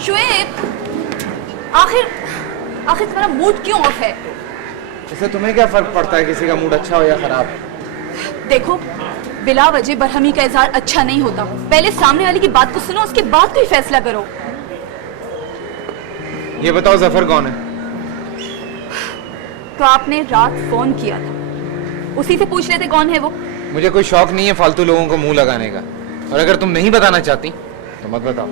शुएब, आखिर तुम्हारा मूड क्यों ऑफ है? इससे तुम्हें क्या फर्क पड़ता है किसी का मूड अच्छा हो या खराब? देखो, बिला वजह बरहमी का इजहार अच्छा नहीं होता। पहले सामने वाले की बात को सुनो, उसके बाद कोई फैसला करो। ये बताओ जफर कौन है? तो आपने रात फोन किया था, उसी से पूछ लेते कौन है वो। मुझे कोई शौक नहीं है फालतू लोगों को मुंह लगाने का, और अगर तुम नहीं बताना चाहती तो मत बताओ।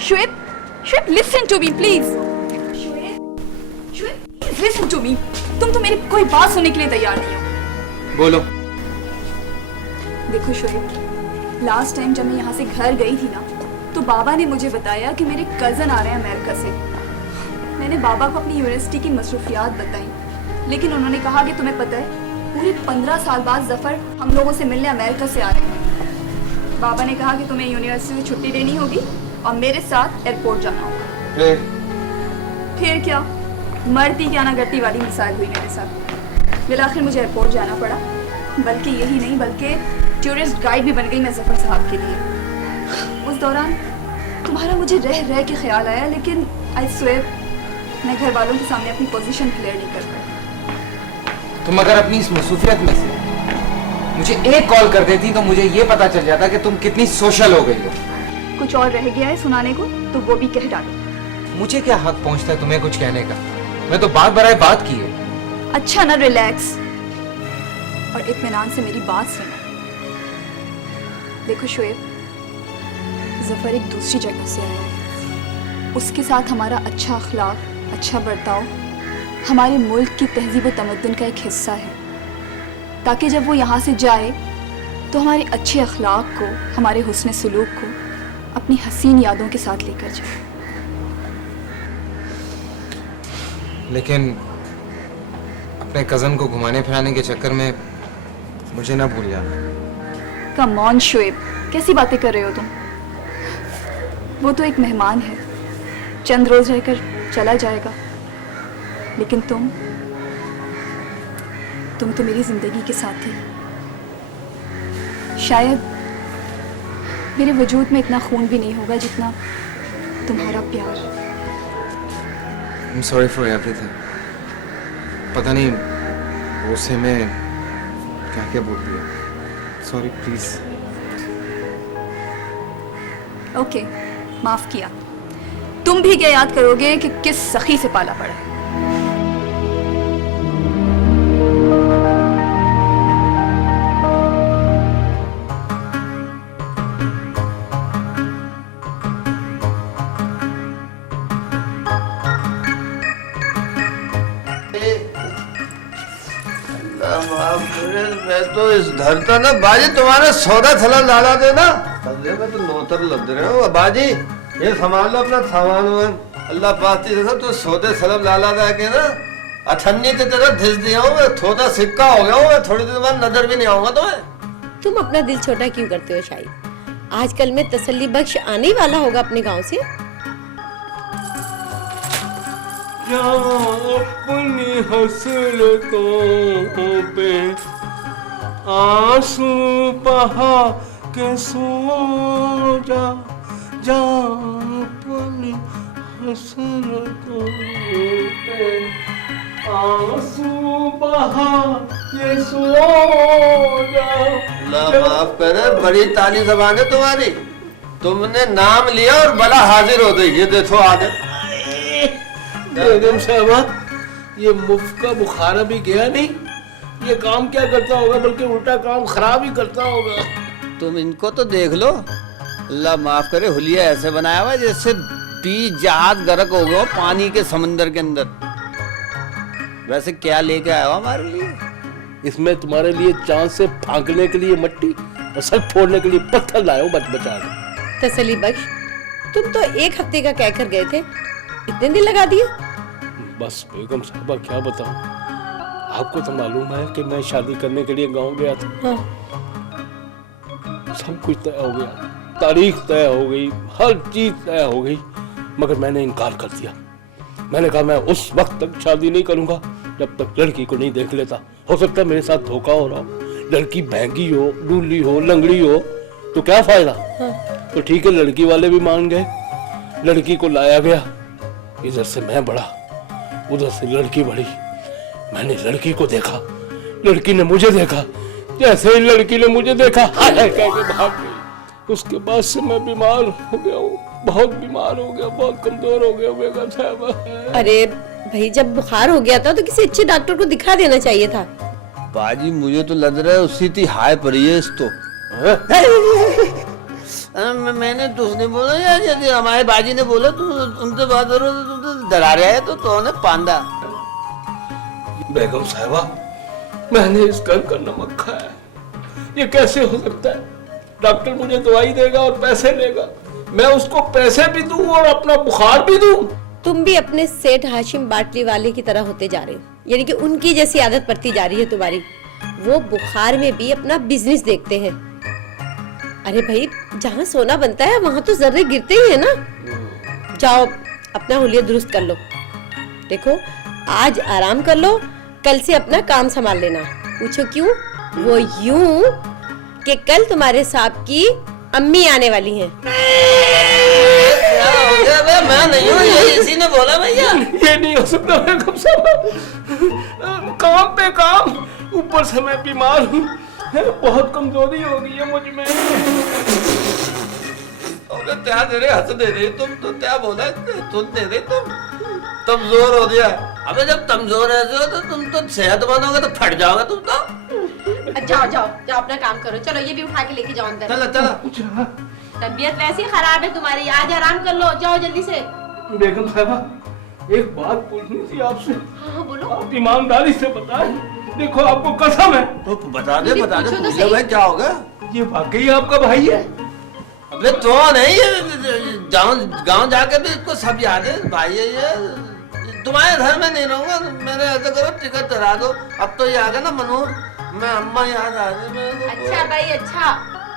Shoaib, listen to me please. Shoaib, listen to me. तुम तो मेरी कोई बात सुनने के लिए तैयार नहीं हो। बोलो। देखो शुएब, लास्ट टाइम जब मैं यहाँ से घर गई थी ना, तो बाबा ने मुझे बताया कि मेरे कज़न आ रहे हैं अमेरिका से। मैंने बाबा को अपनी यूनिवर्सिटी की मसरूफियात बताई, लेकिन उन्होंने कहा कि तुम्हें पता है, पूरे 15 साल बाद जफर हम लोगों से मिलने अमेरिका से आ रहे हैं। बाबा ने कहा कि तुम्हें यूनिवर्सिटी से छुट्टी लेनी होगी और मेरे साथ एयरपोर्ट जाना होगा। फिर क्या, मरती क्या ना गट्टी वाली मिसाल हुई मेरे साथ। फिर आखिर मुझे एयरपोर्ट जाना पड़ा, बल्कि यही नहीं बल्कि टूरिस्ट गाइड भी बन गई मैं जफर साहब के लिए। उस दौरान तुम्हारा मुझे रह रह के ख्याल आया, लेकिन आई स्वेयर मैं घर वालों के सामने अपनी पोजीशन क्लियर नहीं कर पाई। तुम अगर अपनी इस मसरूफियत में से मुझे एक कॉल कर देती तो मुझे ये पता चल जाता कि तुम कितनी सोशल हो गई हो। कुछ और रह गया है सुनाने को तो वो भी कह डालो। मुझे क्या हक पहुंचता है तुम्हें कुछ कहने का? मैं तो बात बराए बात की है। अच्छा ना, रिलैक्स और इत्मीनान से मेरी बात सुनो। देखो शुएब, जफर एक दूसरी जगह से आया है। उसके साथ हमारा अच्छा अखलाक, अच्छा बर्ताव हमारे मुल्क की तहजीब व तमद्दुन का एक हिस्सा है, ताकि जब वो यहाँ से जाए तो हमारे अच्छे अखलाक को, हमारे हुस्न सलूक को अपनी हसीन यादों के साथ लेकर जाए। लेकिन अपने कज़न को घुमाने फिराने के चक्कर में मुझे ना भूल जाना। कम ऑन शुएब, कैसी बातें कर रहे हो तुम? वो तो एक मेहमान है, चंद रोज रहकर चला जाएगा, लेकिन तुम तो मेरी जिंदगी के साथ ही। शायद मेरे वजूद में इतना खून भी नहीं होगा जितना तुम्हारा प्यार। I'm sorry for everything. पता नहीं गुस्से में क्या क्या बोल दिया। Sorry, please. ओके, माफ किया। तुम भी क्या याद करोगे कि किस सखी से पाला पड़ा? मैं तो इस धरता ना बाजी तुम्हारा सौदा थला डाला देना। बल्ले में तो नौतर लग रहे हो बाजी, ये संभाल लो अपना सामान वामान। अल्लाह पाक की तरफ तो सौदे सलब लाला दे के ना अठन्नी की तरफ धिस दिया हूँ मैं, थोड़ा सिक्का हो गया हूँ मैं, थोड़ी देर बाद नजर भी नहीं आऊंगा तुम्हें। तुम अपना दिल छोटा क्यों करते हो शाहिद? आजकल में तसल्ली बख्श आने वाला होगा अपने गांव से। अपनी हसरतों पे आंसू बहा के सो जा, जा अपनी हसरतों पे आंसू बहा के सो जा। अल्लाह माफ करे, बड़ी ताली ज़बान है तुम्हारी। तुमने नाम लिया और बला हाजिर हो गई। ये देखो आदत। बेगम साहबा, ये मुफ्त का बुखारा भी गया नहीं। ये काम क्या करता होगा, बल्कि उल्टा काम खराब ही करता होगा। तुम इनको तो देख लो। अल्लाह माफ करे, हुलिया ऐसे बनाया हुआ जैसे 20 जहाज गर्क हो गए पानी के समंदर के अंदर। वैसे क्या लेके आया हो हमारे लिए? इसमें तुम्हारे लिए चांद से फांकने के लिए मट्टी और सर फोड़ने के लिए पत्थर लाया हूं, बचा दो। तसल्ली बख्श, तुम तो एक हफ्ते का कहकर गए थे, इतने दिन लगा दिए? बस बेगम साहबा क्या बताऊं, आपको तो मालूम है कि मैं शादी करने के लिए गांव गया था। हाँ। सब कुछ तय हो गया, तारीख तय हो गई, हर चीज तय हो गई, मगर मैंने इनकार कर दिया। मैंने कहा मैं उस वक्त तक शादी नहीं करूंगा जब तक लड़की को नहीं देख लेता। हो सकता है मेरे साथ धोखा हो रहा हो, लड़की महंगी हो, लूली हो, लंगड़ी हो, तो क्या फायदा। हाँ। तो ठीक है, लड़की वाले भी मान गए, लड़की को लाया गया, इधर से मैं बढ़ा, उधर से लड़की बढ़ी। मैंने लड़की को देखा, लड़की ने मुझे देखा, जैसे ही लड़की ने मुझे देखा हाय हाय कह के भाग गई। उसके बाद से मैं बीमार हो गया हूँ, बहुत बीमार हो गया, बहुत कमजोर हो गया बेगम साहब। अरे भाई, जब बुखार हो गया था तो किसी अच्छे डॉक्टर को दिखा देना चाहिए था। बाजी मुझे तो लग रहा है उसी थी हाय पड़ी है इस तो। मैंने तो उसने बोला यार, यदि हमारे बाजी ने बोला तुम उनसे बात करो तो तुम तो डरा रहे हैं, तो उन्हें पांदा। बेगम साहबा, मैंने इस घर का नमक खाया, ये कैसे हो सकता है? डॉक्टर मुझे दवाई देगा और पैसे लेगा, मैं उसको पैसे भी दूं और अपना बुखार भी दूं। तुम भी अपने सेठ हाशिम बाटली वाले की तरह होते जा रहे हो, यानी कि उनकी जैसी आदत पड़ती जा रही है तुम्हारी। वो बुखार में भी अपना बिजनेस देखते हैं। अरे भाई, जहाँ सोना बनता है वहां तो जर्रे गिरते ही है ना। जाओ अपना हुलिया दुरुस्त कर लो। देखो, आज आराम कर लो, कल से अपना काम संभाल लेना। पूछो क्यों? वो यूं कि कल तुम्हारे साहब की अम्मी आने वाली हैं। मैं नहीं हूँ, ये इसी ने बोला भैया। ये नहीं हो सकता बेगम साहब, काम पे काम, ऊपर से मैं बीमार हूँ, बहुत कमजोरी हो गई है मुझ में। क्या दे रहे हंस दे रहे तुम तो, क्या बोला तुम दे रहे तुम कमजोर हो गया। अबे जब कमजोर ऐसे हो तो तुम तो सेहतमंद होगे तो फट जाओगे तुम तो। जाओ जाओ जाओ, अपना काम करो। चलो ये भी उठा के लेके जाओ अंदर। चलो चलो। तबीयत वैसी खराब है तुम्हारी, आज आराम कर लो। जाओ जल्दी से। बेगम साहबा, एक बात पूछनी थी आपसे। हाँ बोलो। आप ईमानदारी से बताएं, देखो आपको कसम है। तो बता दे पूछो तो पूछो सही। भाई क्या होगा? ये वाकई आपका भाई है? अबे तो नहीं, गांव जाके भी इसको सब याद है भाई है ये। तुम्हारे घर में नहीं रहूंगा, मेरे ऐसा करो टिकट करा दो। अब तो ये आ गया ना मनोहर, मैं अम्मा याद आ रही मेरे को। अच्छा भाई अच्छा,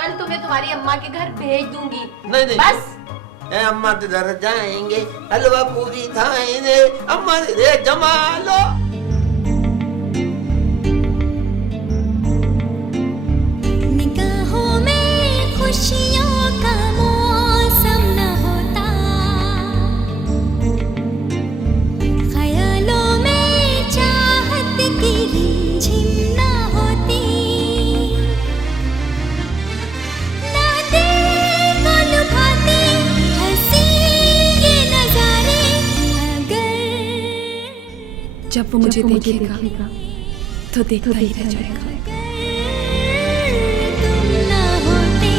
कल तुम्हें तुम्हारी अम्मा के घर भेज दूंगी। नहीं बस ए अम्मा के घर जाएंगे, हलवा पूरी खाएंगे, अम्मा रे जमा लो। निगाहों में खुशियों का मौसम न होता, ख्यालों में चाहत की रिमझिम न होती, ना दिल को लुभाते हंसी ये नजारे। अगर जब वो मुझे देखेगा तो देखता ही रह जाएगा। तुम न होते।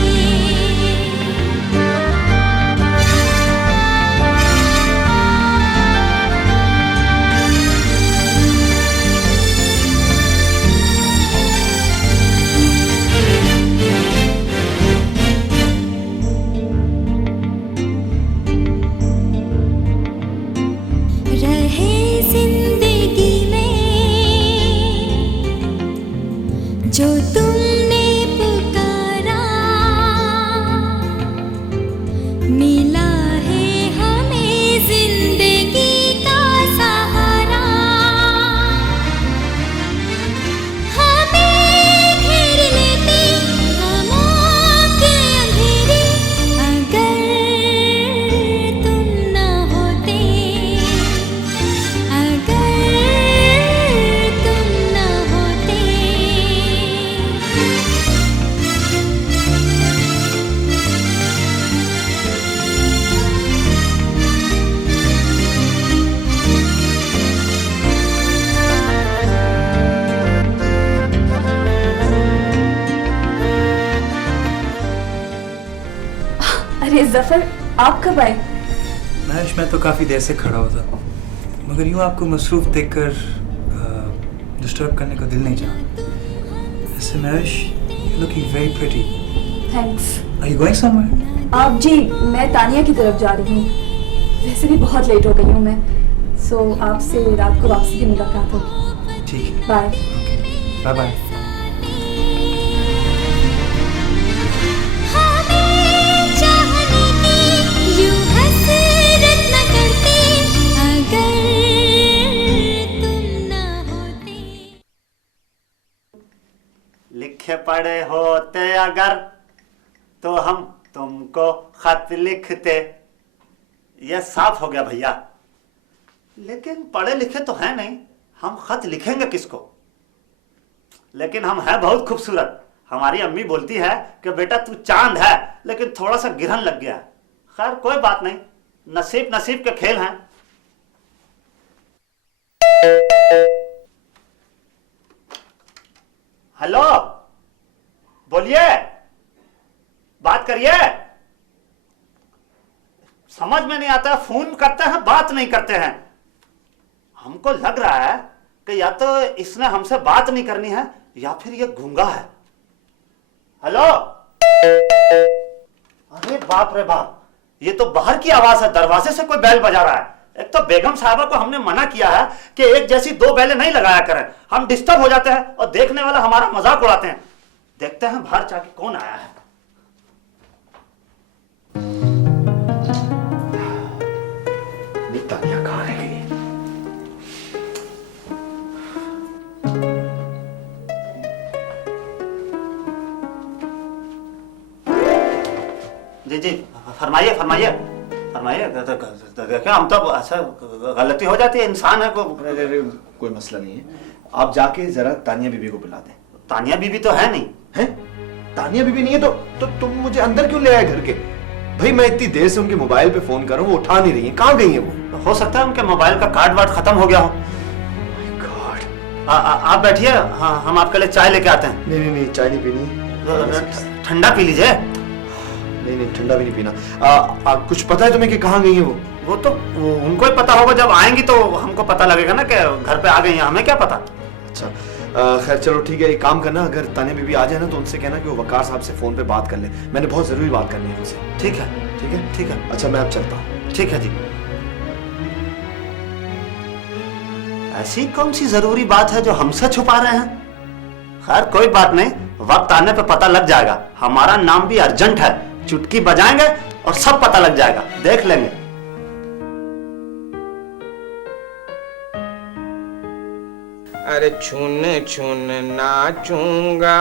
रहे जिंदगी में जो तुमने पुकारा, मिला है हमें जिंदगी का सहारा। हमें घेर लेते गमों के अंधेरे, अगर तुम न होते, अगर तुम न होते। अरे जफर, आप कब आए? महेश, मैं तो काफ़ी देर से खड़ा होता, मगर यूँ आपको मसरूफ़ देखकर डिस्टर्ब करने का दिल नहीं चाहा। वैसे Mahesh, you looking very pretty. Thanks. Are you going somewhere? आप जी, मैं तानिया की तरफ जा रही हूँ। वैसे भी बहुत लेट हो गई हूँ मैं, सो आपसे रात को वापसी की मुलाकात होगी। ठीक है, बाय। Bye bye. हमें चाहने की यूं हसरत न करते, अगर तुम न होते। लिखे पढ़े होते अगर तो हम तुमको खत लिखते, ये साफ हो गया भैया। लेकिन पढ़े लिखे तो हैं नहीं, हम खत लिखेंगे किसको? लेकिन हम हैं बहुत खूबसूरत। हमारी अम्मी बोलती है कि बेटा तू चांद है लेकिन थोड़ा सा गिरहन लग गया। खैर कोई बात नहीं, नसीब नसीब के खेल हैं। हेलो, बोलिए, बात करिए। समझ में नहीं आता, फोन करते हैं बात नहीं करते हैं। हमको लग रहा है कि या तो इसने हमसे बात नहीं करनी है या फिर ये गूंगा है। हेलो, अरे बाप रे बाप, ये तो बाहर की आवाज है, दरवाजे से कोई बैल बजा रहा है। एक तो बेगम साहबा को हमने मना किया है कि एक जैसी दो बैलें नहीं लगाया करें, हम डिस्टर्ब हो जाते हैं और देखने वाला हमारा मजाक उड़ाते हैं। देखते हैं बाहर जाके कौन आया है। तानिया कहाँ रह गई? जी जी, फरमाइए फरमाइए फरमाइए। देखिए हम तो ऐसा गलती हो जाती है, इंसान है को। अरे कोई मसला नहीं है, आप जाके जरा तानिया बीबी को बुला दें। तानिया बीबी तो है नहीं। हैं? तानिया बीबी नहीं है तो तुम मुझे अंदर क्यों ले आए घर के? भाई मैं इतनी देर से उनके मोबाइल पे फोन कर रहा हूँ, वो उठा नहीं रही है। कहाँ गई है वो? हो सकता है उनके मोबाइल का कार्ड वार्ड खत्म हो गया हो। My God. आप बैठिए, हाँ हम आपके लिए चाय लेके आते हैं। नहीं चाय नहीं पीनी, ठंडा पी लीजिए। नहीं ठंडा भी नहीं पीना। कुछ पता है तुम्हें कि कहाँ गई है वो तो उनको ही पता होगा, जब आएंगी तो हमको पता लगेगा ना कि घर पे आ गई हैं, हमें क्या पता। अच्छा खैर चलो ठीक है, एक काम करना, अगर तानिया बीबी आ जाए ना तो उनसे कहना कि वो वकार साहब से फोन पे बात कर ले, मैंने बहुत जरूरी बात करनी है उनसे। ठीक है ठीक है ठीक है। अच्छा मैं अब चलता हूँ। ठीक है जी। ऐसी कौन सी जरूरी बात है जो हमसे छुपा रहे हैं? खैर कोई बात नहीं, वक्त आने पे पता लग जाएगा। हमारा नाम भी अर्जेंट है, चुटकी बजाएंगे और सब पता लग जाएगा, देख लेंगे। अरे छुन छुन नाचूंगा,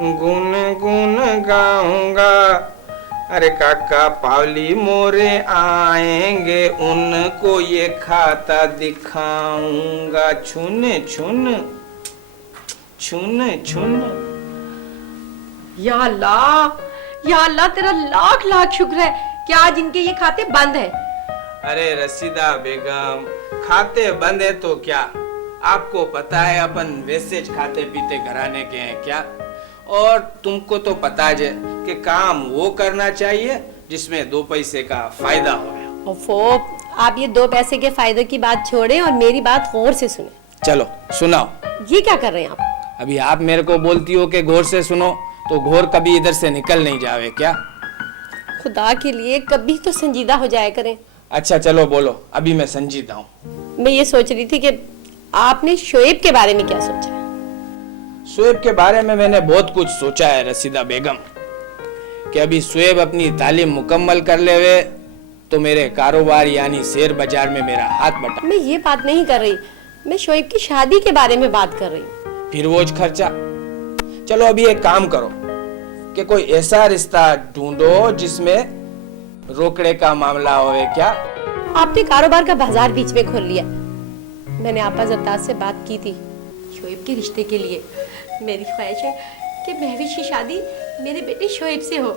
गुन गुन गाऊंगा। अरे काका पावली मोरे आएंगे, उनको ये खाता दिखाऊंगा। छुन छुन छुन छुन। या अल्लाह तेरा लाख लाख शुक्र है कि आज इनके ये खाते बंद है। अरे रसीदा बेगम, खाते बंद है तो क्या, आपको पता है अपन वैसे खाते पीते घराने के हैं क्या। और तुमको तो पता है कि काम वो करना चाहिए जिसमें 2 पैसे का फायदा हो। ओफो, आप ये 2 पैसे के फायदे की बात छोड़ें और मेरी बात गौर से सुने। चलो सुनाओ। ये क्या कर रहे हैं आप? अभी आप मेरे को बोलती हो कि गौर से सुनो, तो घोर कभी इधर से निकल नहीं जावे क्या? खुदा के लिए कभी तो संजीदा हो जाया करें। अच्छा चलो बोलो, अभी मैं संजीदा हूँ। मैं ये सोच रही थी कि आपने शोएब के बारे में क्या सोचा है? शोएब के बारे में मैंने बहुत कुछ सोचा है रसीदा बेगम, कि अभी शोएब अपनी तालीम मुकम्मल कर लेवे तो मेरे कारोबार यानी शेयर बाजार में मेरा हाथ बटा। मैं ये बात नहीं कर रही, मैं शोएब की शादी के बारे में बात कर रही हूँ। फिर वो खर्चा। चलो अभी एक काम करो कि कोई ऐसा रिश्ता ढूंढो जिसमें रोकड़े का मामला होवे क्या। आपने कारोबार का बाजार बीच में खोल लिया। मैंने आपा जरदार से बात की थी शोएब के रिश्ते के लिए। मेरी ख्वाहिश है कि महविश की शादी मेरे बेटे शोएब से हो।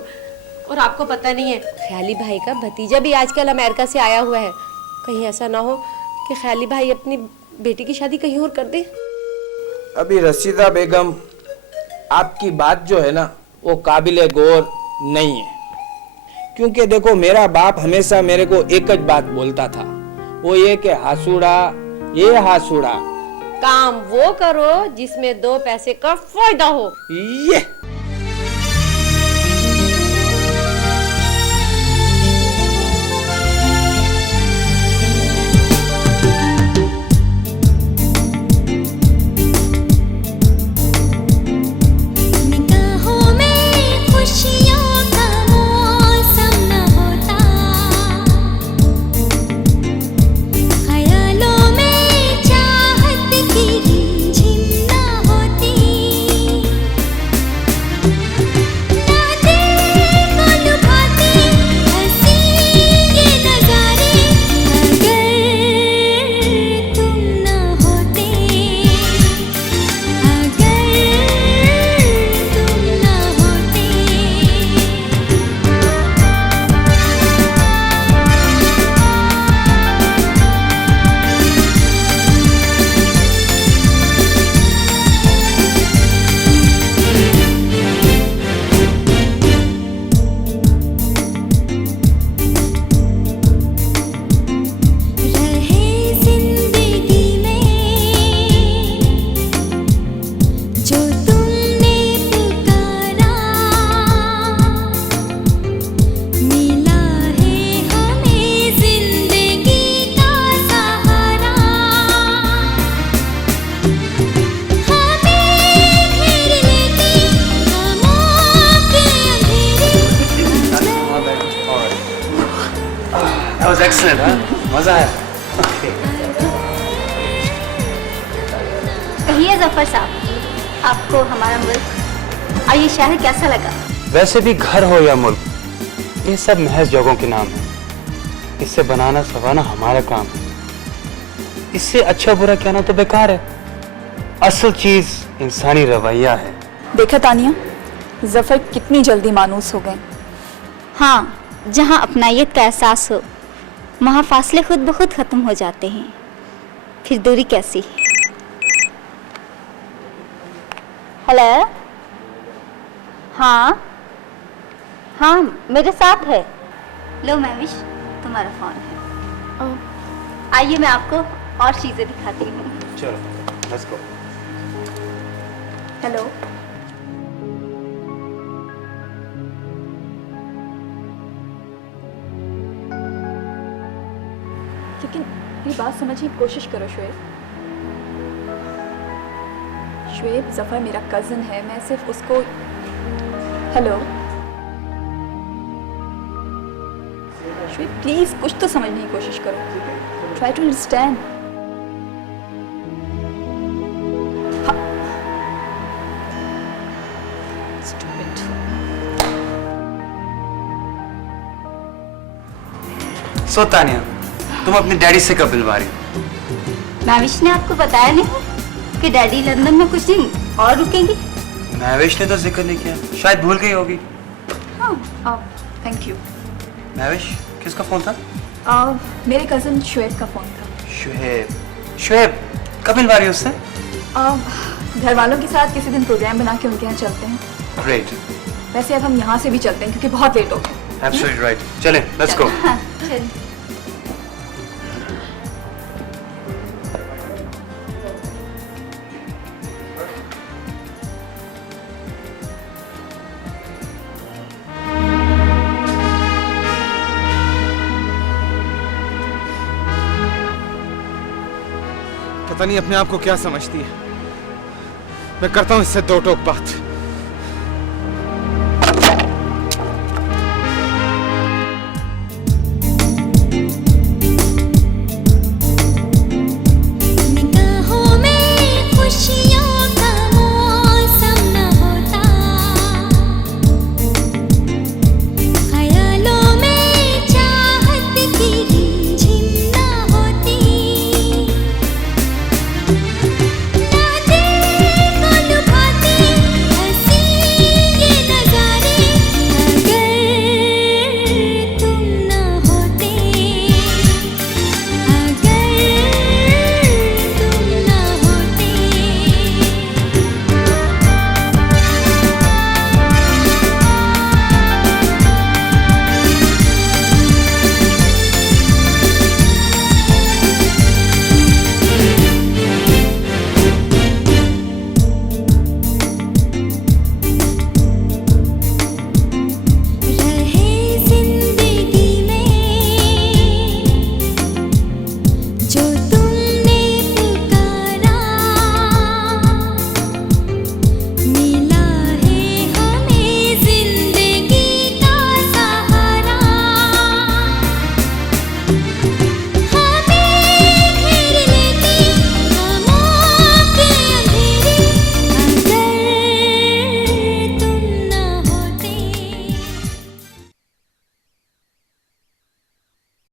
और आपको पता नहीं है, ख्याली भाई का भतीजा भी आजकल अमेरिका से आया हुआ है। कहीं ऐसा ना हो कि ख्याली भाई अपनी बेटी की शादी कहीं और कर दे। अभी रसीदा बेगम, आपकी बात जो है ना वो काबिले गौर नहीं है, क्योंकि देखो मेरा बाप हमेशा मेरे को एक बात बोलता था, वो ये कि हासूड़ा ये हासूड़ा, काम वो करो जिसमें 2 पैसे का फायदा हो। ये निगाहों में खुशियों का मौसम न होता, ख्यालों में चाहत की रिमझिम न होती। लगा? मजा आया? कहिए जफर साहब, आपको हमारा मुल्क और ये शहर कैसा लगा? वैसे भी घर हो या मुल्क, ये सब महज जगहों के नाम है। इससे बनाना सवाना हमारा काम है। इससे अच्छा बुरा कहना तो बेकार है। असल चीज इंसानी रवैया है। देखा तानिया, जफर कितनी जल्दी मानूस हो गए। हाँ, जहाँ अपनायत का एहसास हो वहाँ फासले खुद ब खुद खत्म हो जाते हैं। फिर दूरी कैसी? हेलो, हाँ हाँ मेरे साथ है। लो महविश, तुम्हारा फोन है। आइए मैं आपको और चीजें दिखाती हूँ। चलो, लेट्स गो। हेलो, लेकिन ये बात समझने की कोशिश करो शुएब। शुएब, जफर मेरा कजन है, मैं सिर्फ उसको। हेलो शुएब, प्लीज कुछ तो समझने की कोशिश करो। Try to understand. So Tania, तुम अपने डैडी से कब मिलवा रही? महविश ने आपको बताया नहीं कि डैडी लंदन में कुछ दिन और रुकेंगे? महविश ने तो जिक्र नहीं किया, शायद भूल गई होगी। हाँ, थैंक यू। महविश, किसका फोन था? मेरे कजन शुएब का फोन था। शुएब। शुएब, कब मिलवा रही हो उससे? घर वालों के साथ किसी दिन प्रोग्राम बना के उनके यहाँ चलते हैं। ग्रेट। वैसे अब हम यहाँ से भी चलते हैं क्योंकि बहुत लेट हो गए। Absolutely right. चलें, लेट्स गो। हाँ, चलिए। पता नहीं अपने आप को क्या समझती है। मैं करता हूं इससे दो टोक बात।